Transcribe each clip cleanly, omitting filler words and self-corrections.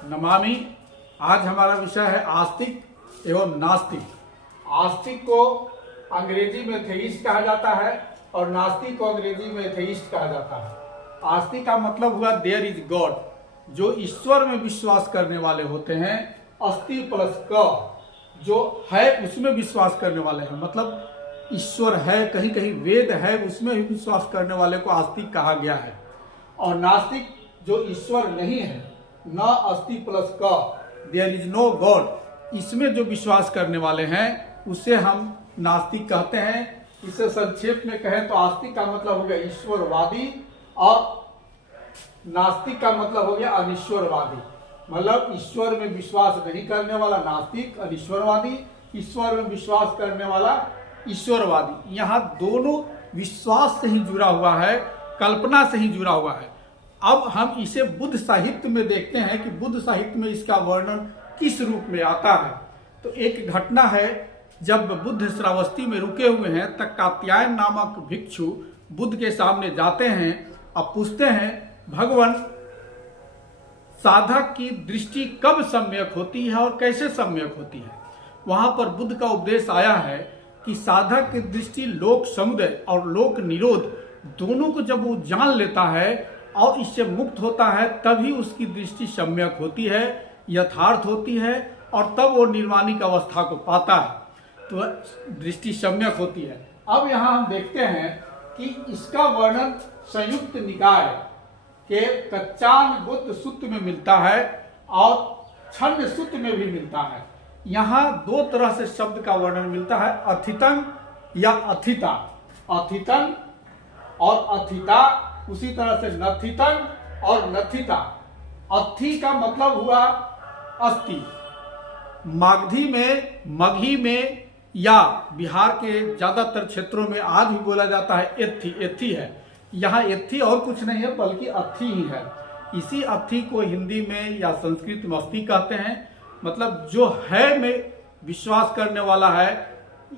नमामि। आज हमारा विषय है आस्तिक एवं नास्तिक। आस्तिक को अंग्रेजी में एथेइस्ट कहा जाता है और नास्तिक को अंग्रेजी में एथेइस्ट कहा जाता है। आस्तिक का मतलब हुआ देयर इज गॉड, जो ईश्वर में विश्वास करने वाले होते हैं। अस्ति प्लस क, जो है उसमें विश्वास करने वाले हैं, मतलब ईश्वर है, कहीं कहीं वेद है, उसमें भी विश्वास करने वाले को आस्तिक कहा गया है। और नास्तिक जो ईश्वर नहीं है, न अस्ति प्लस क, देयर इज नो गॉड, इसमें जो विश्वास करने वाले हैं उसे हम नास्तिक कहते हैं। इसे संक्षेप में कहें तो आस्तिक का मतलब हो गया ईश्वरवादी और नास्तिक का मतलब हो गया अनिश्वरवादी। मतलब ईश्वर में विश्वास नहीं करने वाला नास्तिक अनिश्वरवादी, ईश्वर में विश्वास करने वाला ईश्वरवादी। यहाँ दोनों विश्वास से ही जुड़ा हुआ है, कल्पना से ही जुड़ा हुआ है। अब हम इसे बुद्ध साहित्य में देखते हैं कि बुद्ध साहित्य में इसका वर्णन किस रूप में आता है। तो एक घटना है, जब बुद्ध श्रावस्ती में रुके हुए हैं तब कात्यायन नामक भिक्षु बुद्ध के सामने जाते हैं और पूछते हैं, भगवान साधक की दृष्टि कब सम्यक होती है और कैसे सम्यक होती है। वहां पर बुद्ध का उपदेश आया है कि साधक की दृष्टि लोक समुदय और लोक निरोध दोनों को जब वो जान लेता है और इससे मुक्त होता है, तभी उसकी दृष्टि सम्यक होती है, यथार्थ होती है, और तब वो निर्वाणिक अवस्था को पाता है, तो दृष्टि सम्यक होती है। अब यहाँ हम देखते हैं कि इसका वर्णन संयुक्त निकाय के कच्चान बुद्ध सूत्र में मिलता है और छंद सूत्र में भी मिलता है। यहाँ दो तरह से शब्द का वर्णन मिलता है, अथितंग या अथिता। अथितंग और अथिता, उसी तरह से नथितंग और नथिता। अथि का मतलब हुआ अस्थि। मागधी में, मगही में या बिहार के ज्यादातर क्षेत्रों में आज भी बोला जाता है एथी। एथी है, यहाँ एथी और कुछ नहीं है बल्कि अथी ही है। इसी अथी को हिंदी में या संस्कृत में अस्थि कहते हैं। मतलब जो है में विश्वास करने वाला है,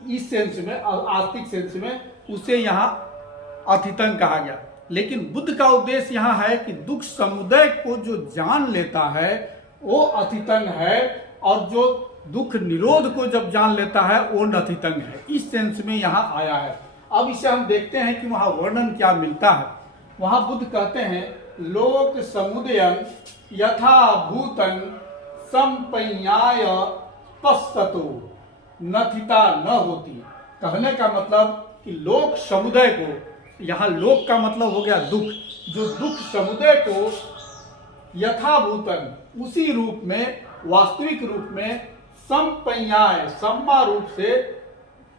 इस सेंस में, आस्तिक सेंस में, उसे यहाँ अथितंग कहा गया। लेकिन बुद्ध का उद्देश्य यहाँ है कि दुख समुदय को जो जान लेता है वो अथितंग है, और जो दुख निरोध को जब जान लेता है वो नथितंग है। इस सेंस में यहाँ आया है। अब इसे हम देखते हैं कि वहाँ वर्णन क्या मिलता है। वहाँ बुद्ध कहते हैं, लोक समुदयं यथा भूतं संपय्याय पश्यतो नथिता न होती। कहने का मतलब कि लोक समुदय को, यहाँ लोक का मतलब हो गया दुख, जो दुख समुदय को यथाभूतन, उसी रूप में, वास्तविक रूप में, संपय्याय, सम्मा रूप से,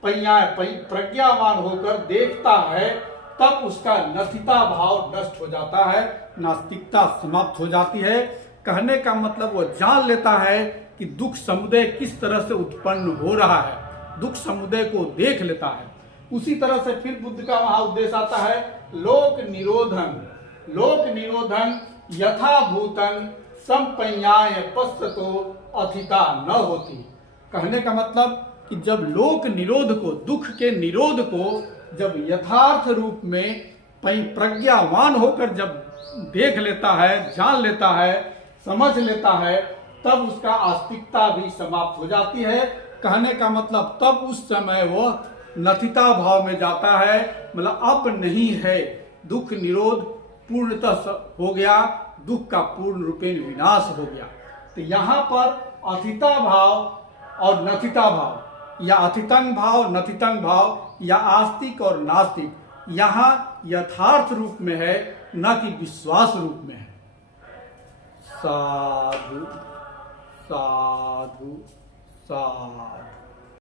पय्याय प्रज्ञावान होकर देखता है, तब उसका नथिता भाव नष्ट हो जाता है, नास्तिकता समाप्त हो जाती है। कहने का मतलब वो जान लेता है कि दुख समुदय किस तरह से उत्पन्न हो रहा है, दुख समुदय को देख लेता है। उसी तरह से फिर बुद्ध का वहां उद्देश्य आता है, लोक निरोधन। लोक निरोधन यथा भूतन संपय्याय पश्यतो अथिता न होती। कहने का मतलब कि जब लोक निरोध को, दुख के निरोध को जब यथार्थ रूप में प्रज्ञावान होकर जब देख लेता है, जान लेता है, समझ लेता है, तब उसका आस्तिकता भी समाप्त हो जाती है। कहने का मतलब तब उस समय वो नथिता भाव में जाता है। मतलब अब नहीं है, दुख निरोध पूर्णतः हो गया, दुख का पूर्ण रूपेण विनाश हो गया। तो यहाँ पर अथिता भाव और नथिता भाव, या अथितंग भाव, नथितंग भाव, या आस्तिक और नास्तिक यहाँ यथार्थ रूप में है, न कि विश्वास रूप में है। साधु साधु साधु।